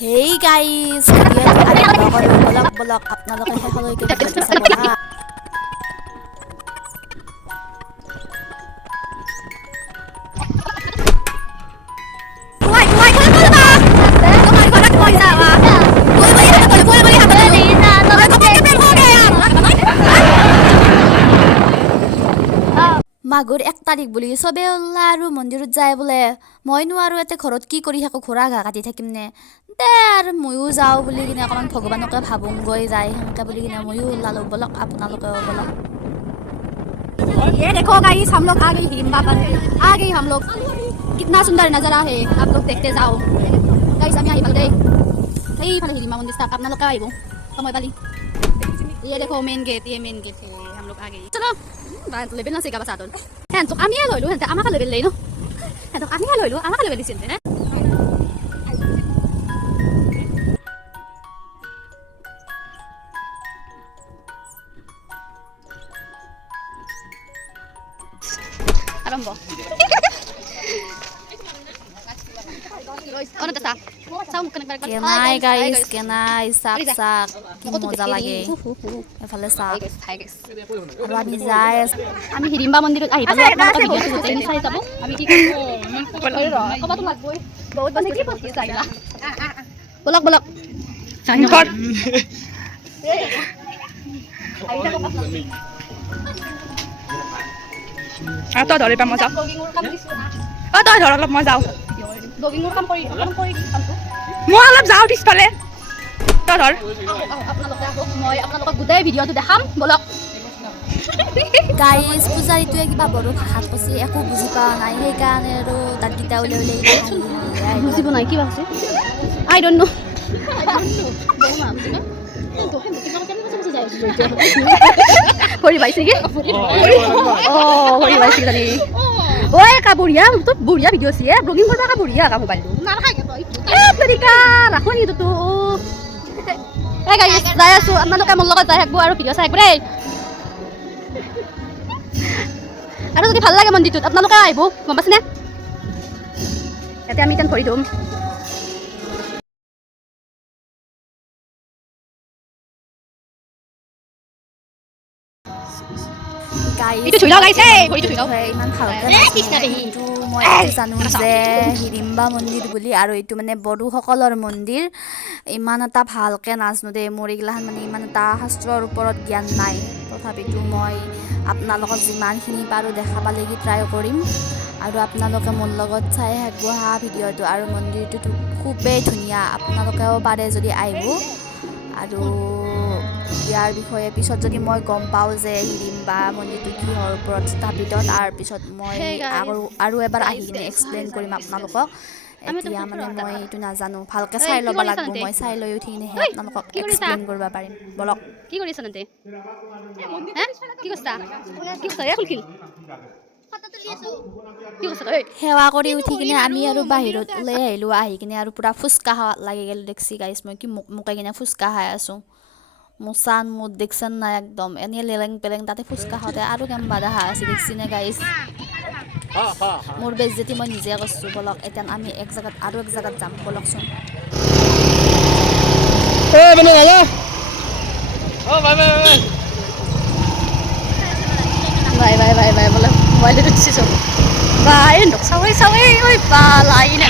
Hey guys, ভিডিঅ'টো আৰম্ভ কৰোঁ বলক আপোনালোকে শেষলৈকে ভিডিঅ'টো চাব হা। মাঘৰ 1 তাৰিখ বুলি চবে ওলা আৰু মন্দিৰত যায় বোলে। মইনো আৰু এতে ঘৰত কি কৰি থাকো, ঘোঁৰা ঘাঁহ কাটি থাকিম নে দে আৰু ময়ো যাওঁ বুলি কিনে অকণমান ভগৱানকে ভাবোংগৈ যায় সেনেকৈ বুলি কিনে ময়ো ওলালোঁ। বলক আপোনালোকেও বলক। ये देखो गाइस, हम लोग आ गए हिडिंबा पर। आ गए हम लोग। कितना सुंदर नजारा है, आप लोग देखते जाओ। गाइस हम यहाँ गए। यही फल हिडिंबा मंदिर स्टाफ अपना लोग का आइबो समय पाली। ये देखो मेन गेट, ये मेन गेट है। हम लोग आ गए। चलो बात लेबल ना सेगा बसादन। हैं तो आमी लइलो, हैं आमा का लेबल लेनो। हैं तो आमी लइलो, आमा का लेबल दिसिन है। আরম্ভ কেনাই গাইজ কেনাই চাক চাক কি মজা লাগে এফালে চাক আৰু আমি যাই আমি হিডিম্বা মন্দিৰত আহি পালো। আপোনালোকে ভিডিঅ'টো গোটেইখিনি চাই যাব। আমি কি কবাতো লাগবই বহুত মানে কি বস্তু চাইলা বলক বলক চাইনকর তই ধৰি পাম মই যাওঁ তই ধৰ অলপ মই যাওঁ ডগিঙৰ কাম কৰি মই অলপ যাওঁ পিছফালে তই ধৰ আপোনালোকে মই আপোনালোকক গোটেই ভিডিঅ'টো দেখাম বলক। গাইজ পূজাৰীটোৱে কিবা বড়ো ভাষাত কৈছে, একো বুজি পোৱা নাই, সেইকাৰণে আৰু দাঁতকেইটা উলিয়াই বুজিব নাই কি ভাবছে আই ডোন্ট নো হৰি পাইছে কি হৰি পাইছে জানি ঐ কা বঢ়িয়া তো বঢ়িয়া ভিডিঅ' আছে ব্লগিং কৰিব কা বঢ়িয়া কা মোবাইলটো তৰিকা ৰাখো নি তো এই গাইছ যাই আছো আপোনালোকে মোৰ লগত যাই থাকিব আৰু ভিডিঅ' চাই থাকিব দেই। আৰু যদি ভাল লাগে মন্দিৰটোত আপোনালোকে আহিব গম পাইছেনে। ইয়াতে আমি এতিয়া ভৰি ধুম। ইমান ভালকে কিন্তু মই এইটো জানো যে হিডিম্বা মন্দিৰ বুলি, আৰু এইটো মানে বড়োসকলৰ মন্দিৰ। ইমান এটা ভালকে নাজানো দেই, মোৰ এইগিলাখান মানে ইমান এটা শাস্ত্ৰৰ ওপৰত জ্ঞান নাই, তথাপিতো মই আপোনালোকক যিমানখিনি পাৰোঁ দেখাবালৈকে ট্ৰাই কৰিম। আৰু আপোনালোকে মোৰ লগত চাই থাকিব হা ভিডিঅ'টো। আৰু মন্দিৰটোতো খুবেই ধুনীয়া, আপোনালোকেও পাৰে যদি আহিব। আৰু ইয়াৰ বিষয়ে পিছত যদি মই গম পাওঁ যে হিডিম্বা মন্দিৰটো কিহৰ ওপৰত স্থাপিত, তাৰপিছত মই আৰু এবাৰ আহি কিনে এক্সপ্লেইন কৰিম আপোনালোকক। এতিয়া মানে মই এইটো নাজানো, ভালকৈ চাই ল'ব লাগিব। মই চাই লৈ উঠি কিনেহে আপোনালোকক এক্সপ্লেইন কৰিব পাৰিম। বলক কি কৰিছ নতে কি কৈছা কি কৈছা খুলখিল সেৱা কৰি উঠি কিনে আমি আৰু বাহিৰত ওলাই আহিলোঁ। আহি কিনে আৰু পূৰা ফুচকা খাৱাত লাগি গ'লোঁ। দেখছি গাইছ মই কি মুকাই কিনে ফুচকা খাই আছোঁ। মোচান মুখ দেখছেন নাই একদম এনেই লেলেং পেলেং, তাতে ফুচকা খাওঁতে আৰু কেম্বা দেখা আছে দেখছিনে গাইছ। মোৰ বেজ্জতি মই নিজে কৰিছোঁ। বলক এতিয়া আমি এক জেগাত যাম বলকচোন। বাই বাই বাই বাই বলে মোবাইলটো উঠিছোঁ বাই চাবই চাবই ঐ বা লাইন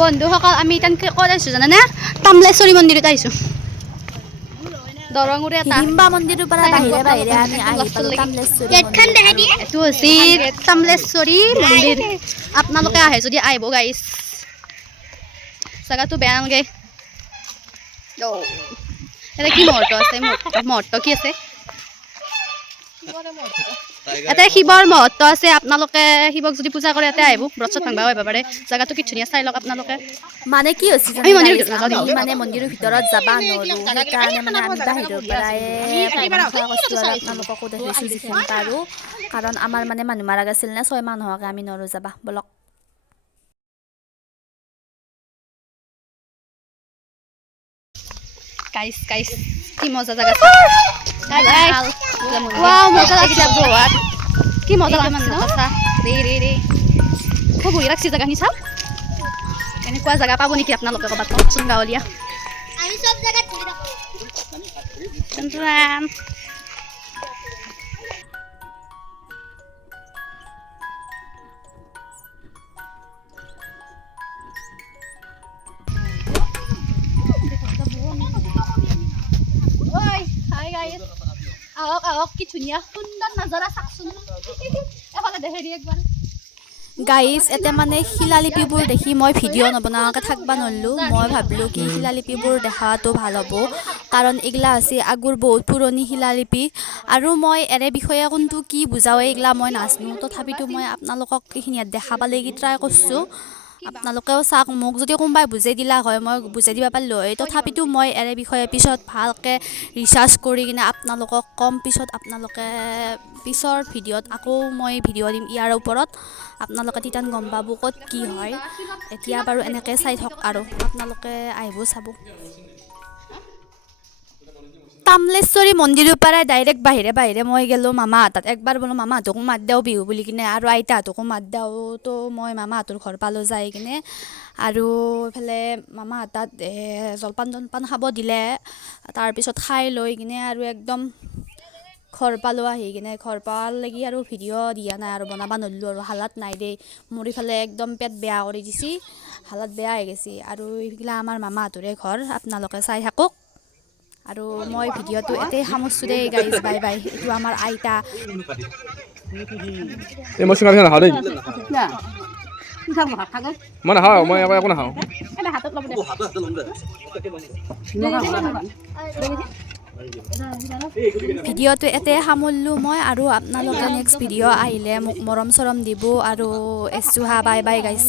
বন্ধুসকল আমি এতিয়া ক'ত আহিছোঁ জানানে, তামলেশ্বৰী মন্দিৰত আহিছোঁ। দৰঙৰে এটা হিডিম্বা মন্দিৰৰ পৰা বাহিৰে বাহিৰে আমি আহি পালোঁ তামলেশ্বৰী মন্দিৰ। এইটো হৈছে তামলেশ্বৰী মন্দিৰ। আপোনালোকে আহে যদি আহিব গাইছ, জেগাটো বেয়া নালাগে। এতিয়া কি মহত্ব আছে, মহত্ব কি আছে ইয়াতে শিৱৰ মহত্ব আছে। আপোনালোকে শিৱক যদি পূজা কৰে ইয়াতে আহিব, ব্ৰত চত ভাঙবা আহিব পাৰে। জেগাটো কি ধুনীয়া চাই লওক আপোনালোকে। মানে কি হৈছে আমি মানে মন্দিৰৰ ভিতৰত যাবা নোৱাৰোঁ, সেইকাৰণে মানে আমি বাহিৰৰ পৰাই আপোনালোককো দেখাইছোঁ যিখিনি পাৰোঁ। কাৰণ আমাৰ মানে মানুহ মাৰা গৈছিল নে 6 মানুহকে আমি নোৱাৰোঁ যাবা। বলক। গাইস কি মজা জায়গা গাইস ওয়াও মজা লাগছে বহুত কি মজা লাগছে ন রে খুব বঢ়িয়া লাগছে জায়গা নি চাও এনেকুৱা জায়গা পাব নেকি আপোনালোকে ক'ৰবাত কওকচোন গাঁৱলীয়া আমি সব জায়গা ঘুৰে থাকো টান ঐ হাই গাইস আহক কি ধুনীয়া সুন্দৰ নজাৰা চাকচোন এফালে দেহেৰি একবাৰ গাইজ এতে মানে শিলালিপিবোৰ দেখি মই ভিডিঅ' নবনাৱাকৈ থাকিব নোৱাৰিলোঁ মই ভাবিলোঁ কি শিলালিপিবোৰ দেখাটো ভাল হ'ব কাৰণ এইগিলা আছে আগৰ বহুত পুৰণি শিলালিপি আৰু মই এৰে বিষয়ে কোনটো কি বুজাওঁ এইগিলা মই নাজানো তথাপিতো মই আপোনালোকক এইখিনি দেখা পালে কি ট্ৰাই কৰিছোঁ আপোনালোকেও চাওক মোক যদি কোনোবাই বুজাই দিলা হয় মই বুজাই দিব পাৰিলোঁ হয় তথাপিতো মই এৰে বিষয়ে পিছত ভালকৈ ৰিচাৰ্চ কৰি কিনে আপোনালোকক কম পিছত আপোনালোকে পিছৰ ভিডিঅ'ত আকৌ মই ভিডিঅ' দিম ইয়াৰ ওপৰত আপোনালোকে তিতান গম পাব ক'ত কি হয় এতিয়া বাৰু এনেকৈ চাই থাকক আৰু আপোনালোকে আহিব চাব তামলেশ্বৰী মন্দিৰৰ পৰাই ডাইৰেক্ট বাহিৰে মই গ'লোঁ মামাহঁতত একবাৰ বোলো মামাহঁতকো মাত দিওঁ বিহু বুলি কিনে আৰু আইতাহঁতকো মাত দিওঁ তো মই মামাহঁতৰ ঘৰ পালোঁ যাই কিনে আৰু এইফালে মামাহঁতত জলপান খাব দিলে তাৰপিছত খাই লৈ কিনে আৰু একদম ঘৰ পালোঁ আহি কিনে ঘৰ পাৱালৈকে আৰু ভিডিঅ' দিয়া নাই আৰু বনাব নোৱাৰিলোঁ আৰু হালাত নাই দেই মোৰ ইফালে একদম পেট বেয়া কৰি দিছে হালাত বেয়া হৈ গৈছে আৰু এইগিলা আমাৰ মামাহঁতৰে ঘৰ আপোনালোকে চাই থাকক আৰু মই ভিডিঅ'টো এতেই সামৰিছোঁ দেই গাইজ বাই এইটো আমাৰ আইতা এই মই চুঙা পিঠা নাখাওঁ দেই মই নাখাওঁ মই একো নাখাওঁ ভিডিঅ'টো এতেই সামৰিলোঁ মই আৰু আপোনালোকে নেক্সট ভিডিঅ' আহিলে মোক মৰম চৰম দিব আৰু এচুহা বাই গাইজ